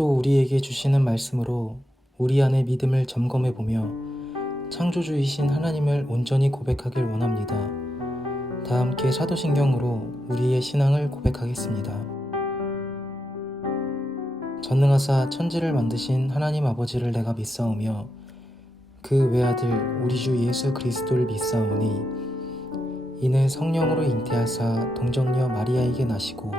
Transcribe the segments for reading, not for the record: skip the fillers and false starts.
오늘도 우리에게 주시는 말씀으로 우리 안의 믿음을 점검해보며 창조주이신 하나님을 온전히 고백하길 원합니다. 다 함께 사도신경으로 우리의 신앙을 고백하겠습니다. 전능하사 천지를 만드신 하나님 아버지를 내가 믿사오며 그 외아들 우리 주 예수 그리스도를 믿사오니 이는 성령으로 잉태하사 동정녀 마리아에게 나시고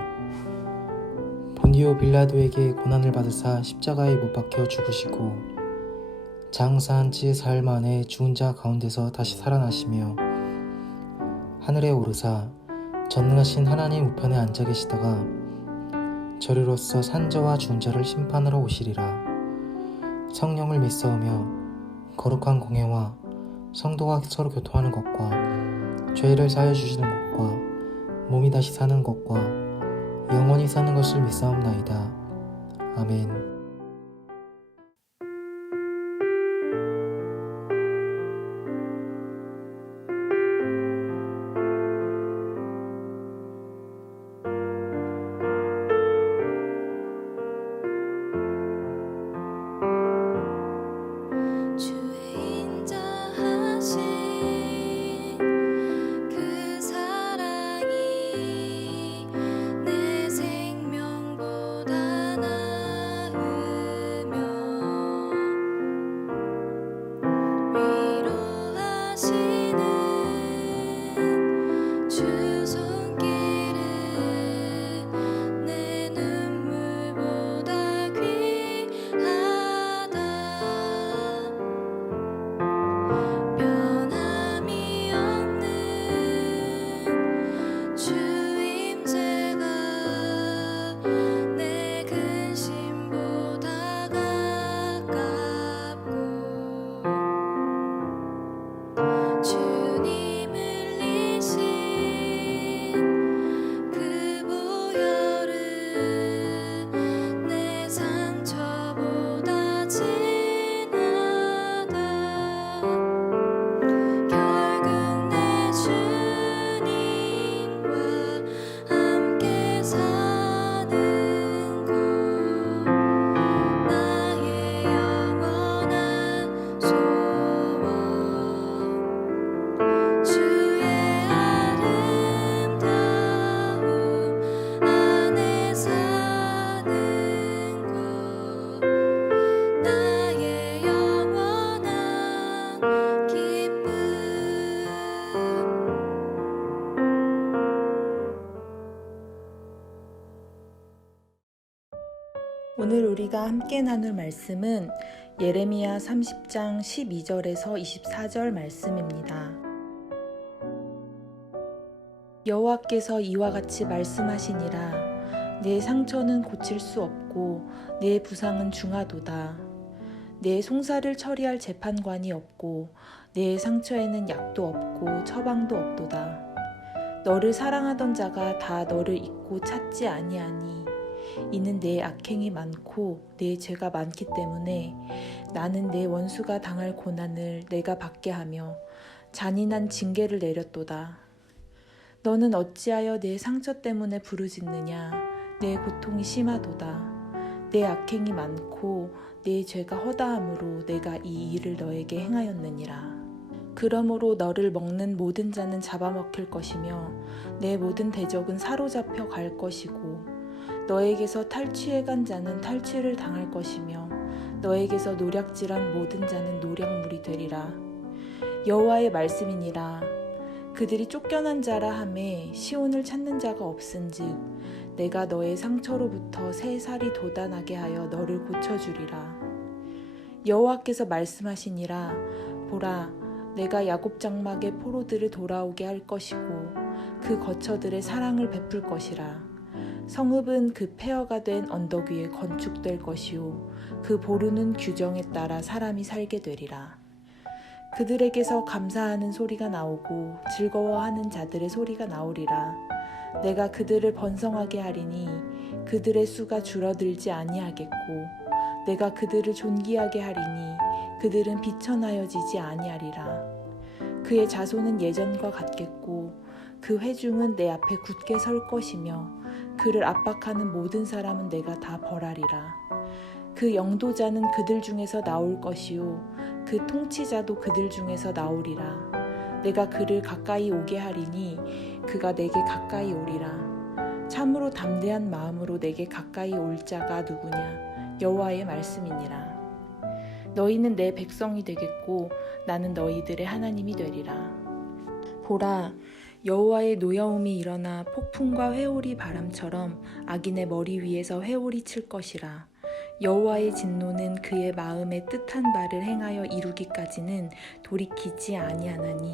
본디오 빌라도에게 고난을 받으사 십자가에 못 박혀 죽으시고 장사한 지 사흘 만에 죽은 자 가운데서 다시 살아나시며 하늘에 오르사 전능하신 하나님 우편에 앉아 계시다가 저리로서 산자와 죽은 자를 심판하러 오시리라. 성령을 믿사오며 거룩한 공회와 성도가 서로 교통하는 것과 죄를 사하여 주시는 것과 몸이 다시 사는 것과 영원히 사는 것을 믿사옵나이다. 아멘. 오늘 우리가 함께 나눌 말씀은 예레미야 30장 12절에서 24절 말씀입니다. 여호와께서 이와 같이 말씀하시니라. 내 상처는 고칠 수 없고 내 부상은 중하도다. 내 송사를 처리할 재판관이 없고 내 상처에는 약도 없고 처방도 없도다. 너를 사랑하던 자가 다 너를 잊고 찾지 아니하니 이는 내 악행이 많고 내 죄가 많기 때문에 나는 내 원수가 당할 고난을 내가 받게 하며 잔인한 징계를 내렸도다. 너는 어찌하여 내 상처 때문에 부르짖느냐. 내 고통이 심하도다. 내 악행이 많고 내 죄가 허다함으로 내가 이 일을 너에게 행하였느니라. 그러므로 너를 먹는 모든 자는 잡아먹힐 것이며 내 모든 대적은 사로잡혀 갈 것이고 너에게서 탈취해간 자는 탈취를 당할 것이며 너에게서 노략질한 모든 자는 노략물이 되리라. 여호와의 말씀이니라. 그들이 쫓겨난 자라 하매 시온을 찾는 자가 없은즉 내가 너의 상처로부터 새 살이 돋아나게 하여 너를 고쳐주리라. 여호와께서 말씀하시니라. 보라, 내가 야곱 장막의 포로들을 돌아오게 할 것이고 그 거처들의 사랑을 베풀 것이라. 성읍은 그 폐허가 된 언덕 위에 건축될 것이요 그 보루는 규정에 따라 사람이 살게 되리라. 그들에게서 감사하는 소리가 나오고 즐거워하는 자들의 소리가 나오리라. 내가 그들을 번성하게 하리니 그들의 수가 줄어들지 아니하겠고 내가 그들을 존귀하게 하리니 그들은 비천하여지지 아니하리라. 그의 자손은 예전과 같겠고 그 회중은 내 앞에 굳게 설 것이며 그를 압박하는 모든 사람은 내가 다 벌하리라. 그 영도자는 그들 중에서 나올 것이요 그 통치자도 그들 중에서 나오리라. 내가 그를 가까이 오게 하리니 그가 내게 가까이 오리라. 참으로 담대한 마음으로 내게 가까이 올 자가 누구냐? 여호와의 말씀이니라. 너희는 내 백성이 되겠고 나는 너희들의 하나님이 되리라. 보라, 여호와의 노여움이 일어나 폭풍과 회오리 바람처럼 악인의 머리 위에서 회오리 칠 것이라. 여호와의 진노는 그의 마음에 뜻한 바를 행하여 이루기까지는 돌이키지 아니하나니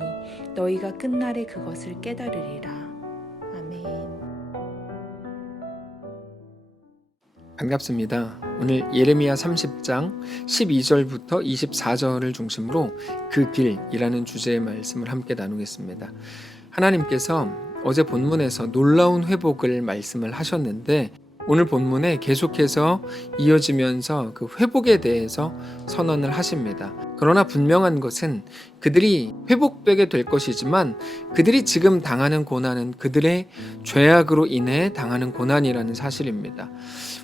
너희가 끝날에 그것을 깨달으리라. 아멘. 반갑습니다. 오늘 예레미야 30장 12절부터 24절을 중심으로 그 길이라는 주제의 말씀을 함께 나누겠습니다. 하나님께서 어제 본문에서 놀라운 회복을 말씀을 하셨는데 오늘 본문에 계속해서 이어지면서 그 회복에 대해서 선언을 하십니다. 그러나 분명한 것은 그들이 회복되게 될 것이지만 그들이 지금 당하는 고난은 그들의 죄악으로 인해 당하는 고난이라는 사실입니다.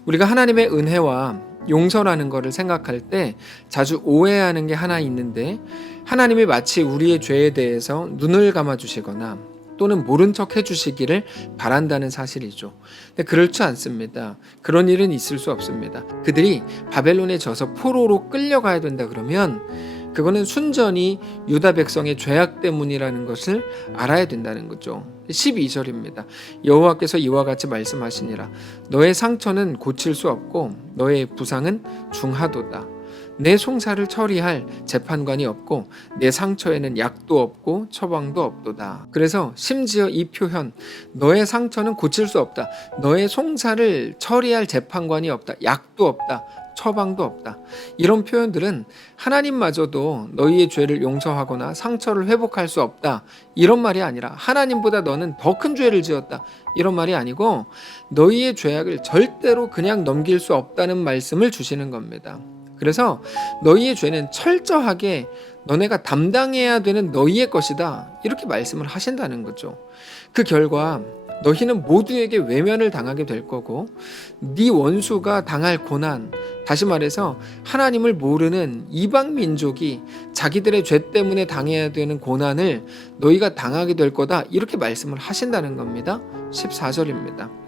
우리가 하나님의 은혜와 용서라는 것을 생각할 때 자주 오해하는 게 하나 있는데 하나님이 마치 우리의 죄에 대해서 눈을 감아주시거나 또는 모른 척 해주시기를 바란다는 사실이죠. 근데 그렇지 않습니다. 그런 일은 있을 수 없습니다. 그들이 바벨론에 져서 포로로 끌려가야 된다 그러면 그거는 순전히 유다 백성의 죄악 때문이라는 것을 알아야 된다는 거죠. 12절입니다. 여호와께서 이와 같이 말씀하시니라. 너의 상처는 고칠 수 없고 너의 부상은 중하도다. 내 송사를 처리할 재판관이 없고 내 상처에는 약도 없고 처방도 없도다. 그래서 심지어 이 표현 너의 상처는 고칠 수 없다. 너의 송사를 처리할 재판관이 없다. 약도 없다. 처방도 없다. 이런 표현들은 하나님마저도 너희의 죄를 용서하거나 상처를 회복할 수 없다. 이런 말이 아니라 하나님보다 너는 더 큰 죄를 지었다. 이런 말이 아니고 너희의 죄악을 절대로 그냥 넘길 수 없다는 말씀을 주시는 겁니다. 그래서 너희의 죄는 철저하게 너네가 담당해야 되는 너희의 것이다. 이렇게 말씀을 하신다는 거죠. 그 결과 너희는 모두에게 외면을 당하게 될 거고 네 원수가 당할 고난, 다시 말해서 하나님을 모르는 이방 민족이 자기들의 죄 때문에 당해야 되는 고난을 너희가 당하게 될 거다. 이렇게 말씀을 하신다는 겁니다. 14절입니다.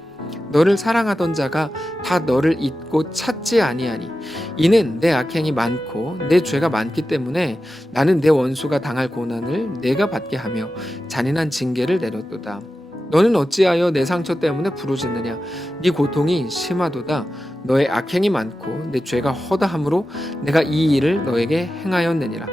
너를 사랑하던 자가 다 너를 잊고 찾지 아니하니 이는 내 악행이 많고 내 죄가 많기 때문에 나는 내 원수가 당할 고난을 내가 받게 하며 잔인한 징계를 내렸도다. 너는 어찌하여 내 상처 때문에 부르짖느냐? 네 고통이 심하도다. 너의 악행이 많고 내 죄가 허다함으로 내가 이 일을 너에게 행하였느니라.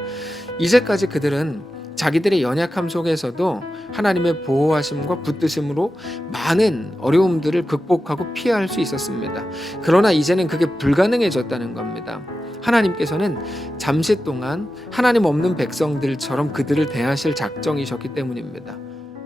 이제까지 그들은 자기들의 연약함 속에서도 하나님의 보호하심과 붙드심으로 많은 어려움들을 극복하고 피할 수 있었습니다. 그러나 이제는 그게 불가능해졌다는 겁니다. 하나님께서는 잠시 동안 하나님 없는 백성들처럼 그들을 대하실 작정이셨기 때문입니다.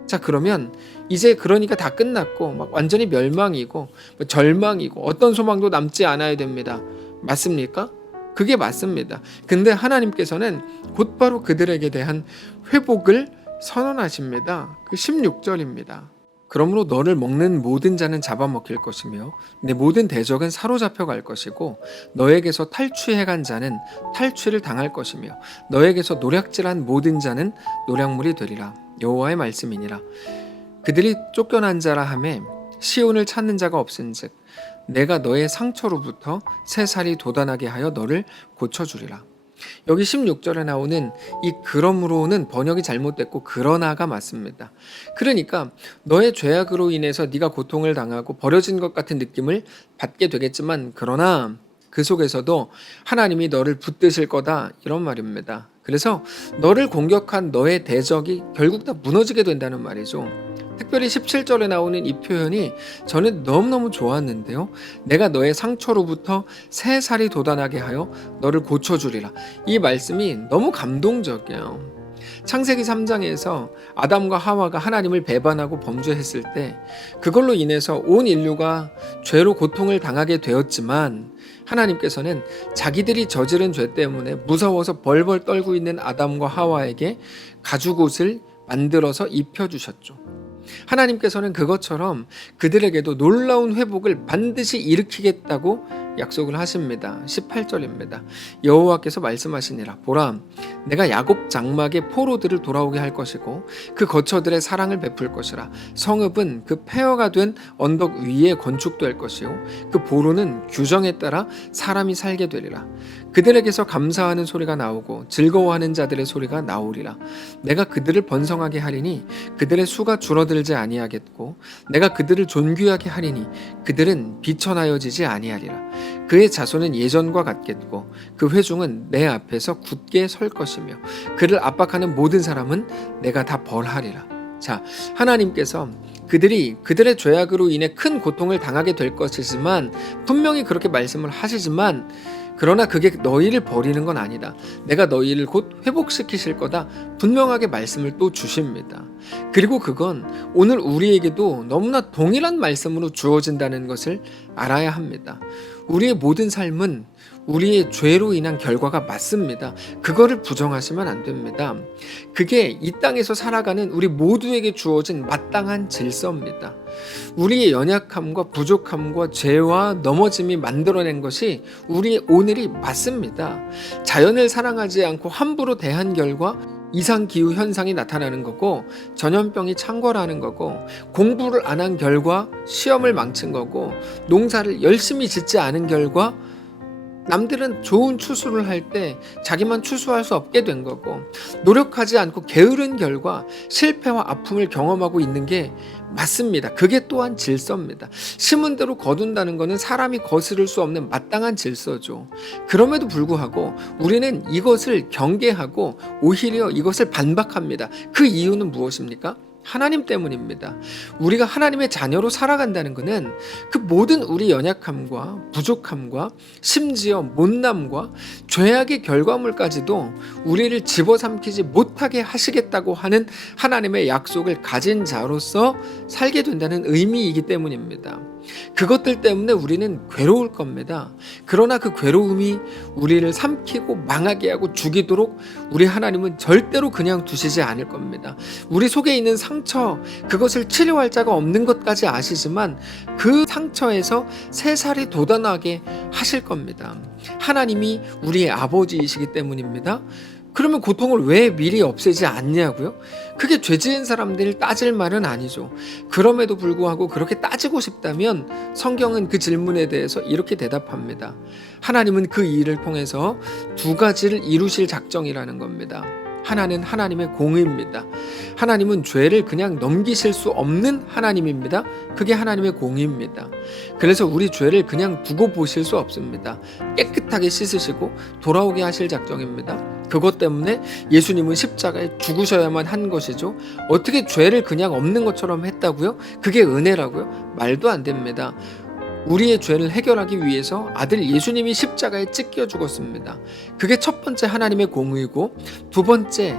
자, 그러면 이제 그러니까 다 끝났고 막 완전히 멸망이고 절망이고 어떤 소망도 남지 않아야 됩니다. 맞습니까? 그게 맞습니다. 근데 하나님께서는 곧바로 그들에게 대한 회복을 선언하십니다. 그 16절입니다. 그러므로 너를 먹는 모든 자는 잡아먹힐 것이며 내 모든 대적은 사로잡혀 갈 것이고 너에게서 탈취해간 자는 탈취를 당할 것이며 너에게서 노략질한 모든 자는 노략물이 되리라. 여호와의 말씀이니라. 그들이 쫓겨난 자라 하매 시온을 찾는 자가 없은즉 내가 너의 상처로부터 새살이 돋아나게 하여 너를 고쳐주리라. 여기 16절에 나오는 이 그러므로는 번역이 잘못됐고 그러나가 맞습니다. 그러니까 너의 죄악으로 인해서 네가 고통을 당하고 버려진 것 같은 느낌을 받게 되겠지만 그러나 그 속에서도 하나님이 너를 붙드실 거다 이런 말입니다. 그래서 너를 공격한 너의 대적이 결국 다 무너지게 된다는 말이죠. 특별히 17절에 나오는 이 표현이 저는 너무너무 좋았는데요. 내가 너의 상처로부터 새 살이 돋아나게 하여 너를 고쳐주리라. 이 말씀이 너무 감동적이에요. 창세기 3장에서 아담과 하와가 하나님을 배반하고 범죄했을 때 그걸로 인해서 온 인류가 죄로 고통을 당하게 되었지만 하나님께서는 자기들이 저지른 죄 때문에 무서워서 벌벌 떨고 있는 아담과 하와에게 가죽옷을 만들어서 입혀주셨죠. 하나님께서는 그것처럼 그들에게도 놀라운 회복을 반드시 일으키겠다고 약속을 하십니다. 18절입니다. 여호와께서 말씀하시니라. 보라, 내가 야곱 장막의 포로들을 돌아오게 할 것이고 그 거처들의 사랑을 베풀 것이라. 성읍은 그 폐허가 된 언덕 위에 건축될 것이요 그 보로는 규정에 따라 사람이 살게 되리라. 그들에게서 감사하는 소리가 나오고 즐거워하는 자들의 소리가 나오리라. 내가 그들을 번성하게 하리니 그들의 수가 줄어들지 아니하겠고 내가 그들을 존귀하게 하리니 그들은 비천하여지지 아니하리라. 그의 자손은 예전과 같겠고 그 회중은 내 앞에서 굳게 설 것이며 그를 압박하는 모든 사람은 내가 다 벌하리라. 자, 하나님께서 그들의 죄악으로 인해 큰 고통을 당하게 될 것이지만 분명히 그렇게 말씀을 하시지만 그러나 그게 너희를 버리는 건 아니다. 내가 너희를 곧 회복시키실 거다. 분명하게 말씀을 또 주십니다. 그리고 그건 오늘 우리에게도 너무나 동일한 말씀으로 주어진다는 것을 알아야 합니다. 우리의 모든 삶은 우리의 죄로 인한 결과가 맞습니다. 그거를 부정하시면 안 됩니다. 그게 이 땅에서 살아가는 우리 모두에게 주어진 마땅한 질서입니다. 우리의 연약함과 부족함과 죄와 넘어짐이 만들어낸 것이 우리의 오늘이 맞습니다. 자연을 사랑하지 않고 함부로 대한 결과 이상기후 현상이 나타나는 거고 전염병이 창궐하는 거고 공부를 안 한 결과 시험을 망친 거고 농사를 열심히 짓지 않은 결과 남들은 좋은 추수를 할 때 자기만 추수할 수 없게 된 거고 노력하지 않고 게으른 결과 실패와 아픔을 경험하고 있는 게 맞습니다. 그게 또한 질서입니다. 심은 대로 거둔다는 것은 사람이 거스를 수 없는 마땅한 질서죠. 그럼에도 불구하고 우리는 이것을 경계하고 오히려 이것을 반박합니다. 그 이유는 무엇입니까? 하나님 때문입니다. 우리가 하나님의 자녀로 살아간다는 것은 그 모든 우리 연약함과 부족함과 심지어 못남과 죄악의 결과물까지도 우리를 집어삼키지 못하게 하시겠다고 하는 하나님의 약속을 가진 자로서 살게 된다는 의미이기 때문입니다. 그것들 때문에 우리는 괴로울 겁니다. 그러나 그 괴로움이 우리를 삼키고 망하게 하고 죽이도록 우리 하나님은 절대로 그냥 두시지 않을 겁니다. 우리 속에 있는 상처, 그것을 치료할 자가 없는 것까지 아시지만 그 상처에서 새살이 돋아나게 하실 겁니다. 하나님이 우리의 아버지이시기 때문입니다. 그러면 고통을 왜 미리 없애지 않냐고요? 그게 죄 지은 사람들을 따질 말은 아니죠. 그럼에도 불구하고 그렇게 따지고 싶다면 성경은 그 질문에 대해서 이렇게 대답합니다. 하나님은 그 일을 통해서 두 가지를 이루실 작정이라는 겁니다. 하나는 하나님의 공의입니다. 하나님은 죄를 그냥 넘기실 수 없는 하나님입니다. 그게 하나님의 공의입니다. 그래서 우리 죄를 그냥 두고 보실 수 없습니다. 깨끗하게 씻으시고 돌아오게 하실 작정입니다. 그것 때문에 예수님은 십자가에 죽으셔야만 한 것이죠. 어떻게 죄를 그냥 없는 것처럼 했다고요? 그게 은혜라고요? 말도 안 됩니다. 우리의 죄를 해결하기 위해서 아들 예수님이 십자가에 찢겨 죽었습니다. 그게 첫 번째 하나님의 공의고, 두 번째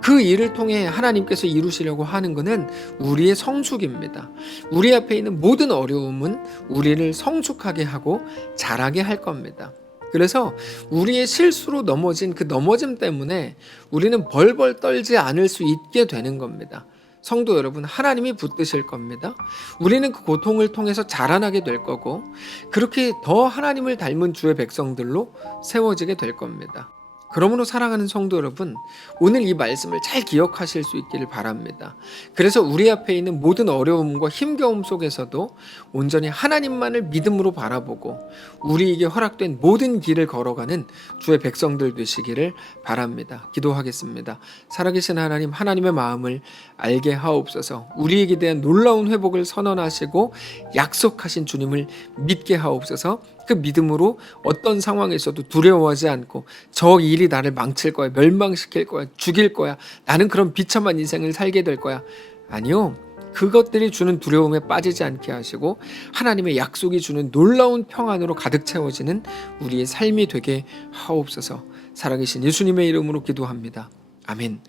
그 일을 통해 하나님께서 이루시려고 하는 것은 우리의 성숙입니다. 우리 앞에 있는 모든 어려움은 우리를 성숙하게 하고 자라게 할 겁니다. 그래서 우리의 실수로 넘어진 그 넘어짐 때문에 우리는 벌벌 떨지 않을 수 있게 되는 겁니다. 성도 여러분, 하나님이 붙드실 겁니다. 우리는 그 고통을 통해서 자라나게 될 거고 그렇게 더 하나님을 닮은 주의 백성들로 세워지게 될 겁니다. 그러므로 사랑하는 성도 여러분, 오늘 이 말씀을 잘 기억하실 수 있기를 바랍니다. 그래서 우리 앞에 있는 모든 어려움과 힘겨움 속에서도 온전히 하나님만을 믿음으로 바라보고 우리에게 허락된 모든 길을 걸어가는 주의 백성들 되시기를 바랍니다. 기도하겠습니다. 살아계신 하나님, 하나님의 마음을 알게 하옵소서. 우리에게 대한 놀라운 회복을 선언하시고 약속하신 주님을 믿게 하옵소서. 그 믿음으로 어떤 상황에서도 두려워하지 않고 저 일이 나를 망칠 거야, 멸망시킬 거야, 죽일 거야, 나는 그런 비참한 인생을 살게 될 거야. 아니요. 그것들이 주는 두려움에 빠지지 않게 하시고 하나님의 약속이 주는 놀라운 평안으로 가득 채워지는 우리의 삶이 되게 하옵소서. 살아계신 예수님의 이름으로 기도합니다. 아멘.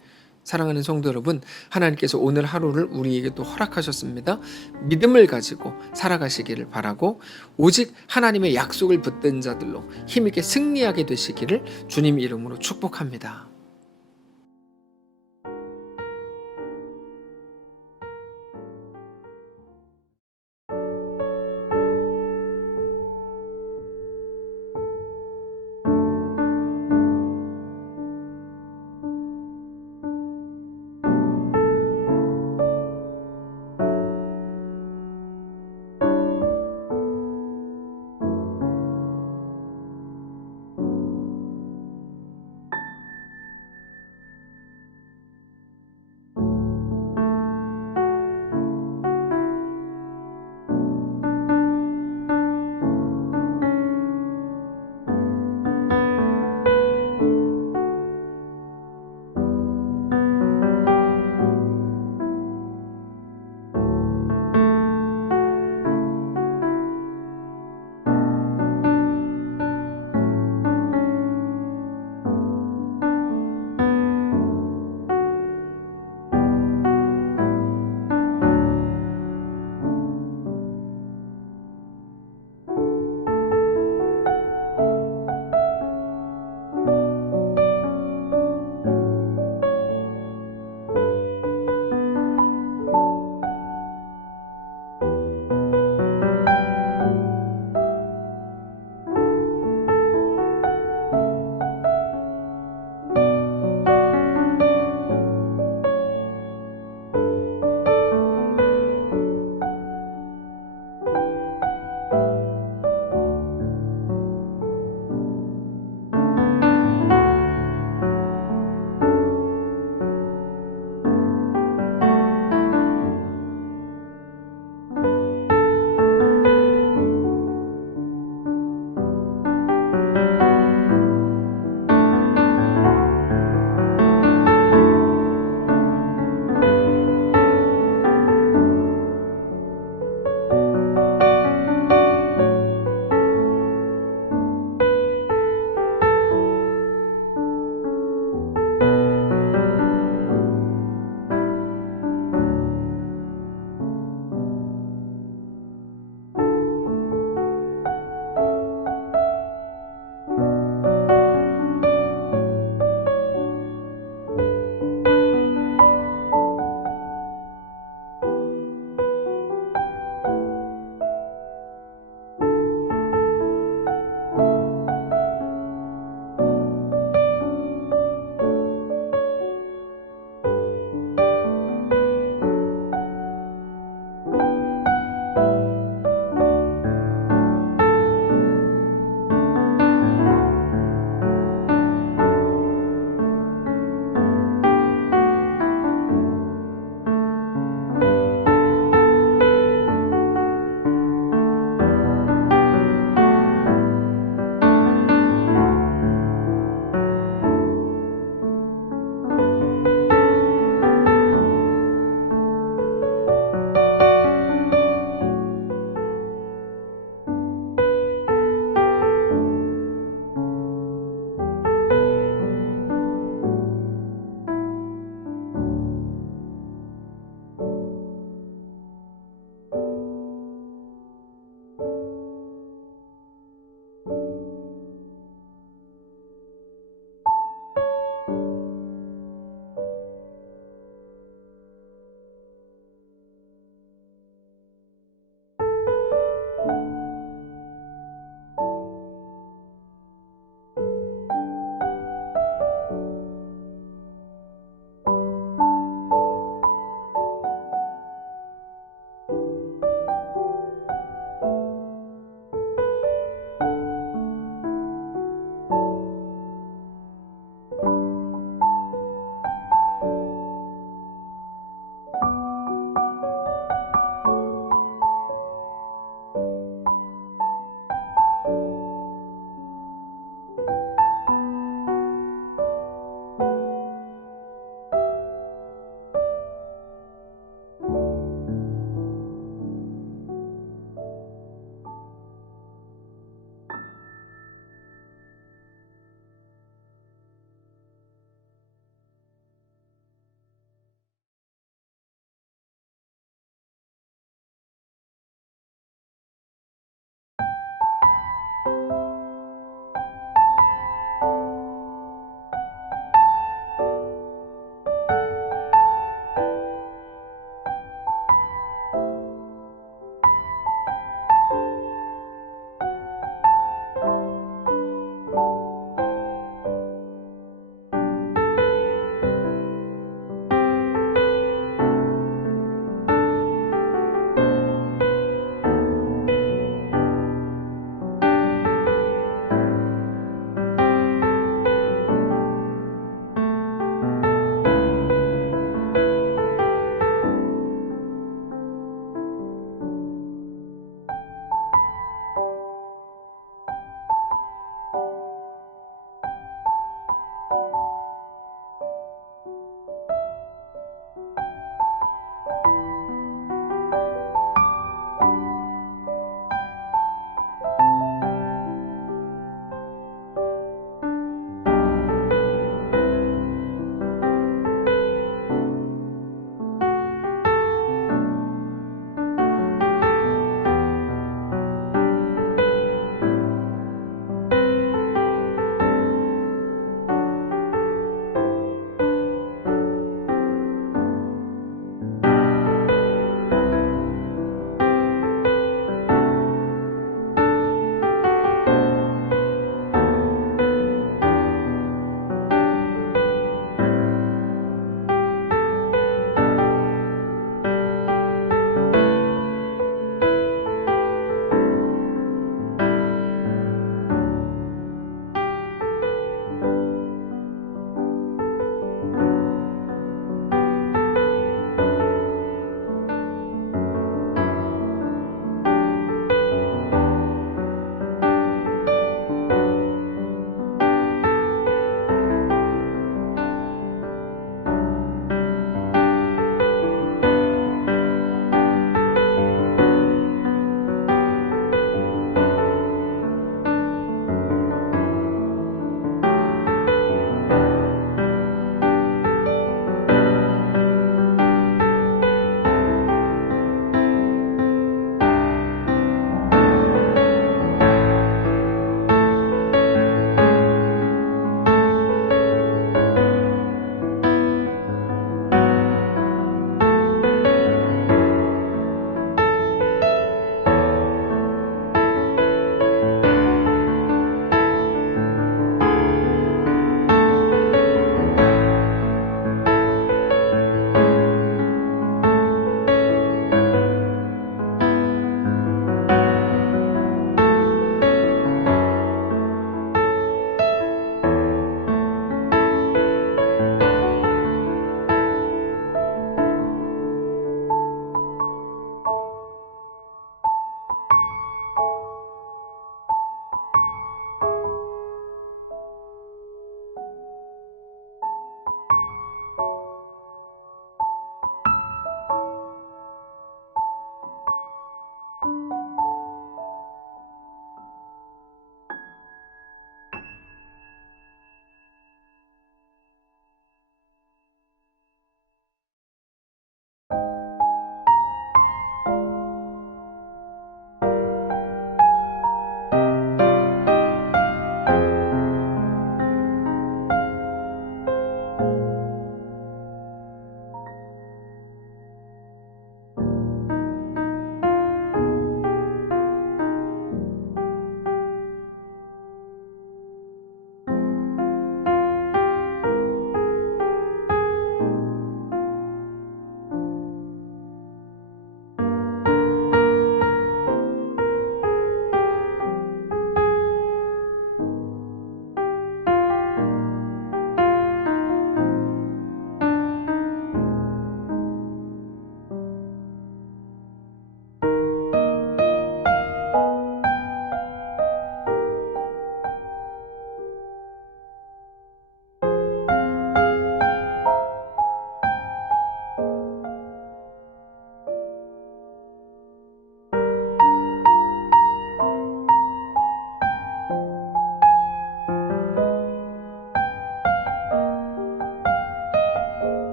사랑하는 성도 여러분, 하나님께서 오늘 하루를 우리에게 또 허락하셨습니다. 믿음을 가지고 살아가시기를 바라고 오직 하나님의 약속을 붙든 자들로 힘있게 승리하게 되시기를 주님 이름으로 축복합니다.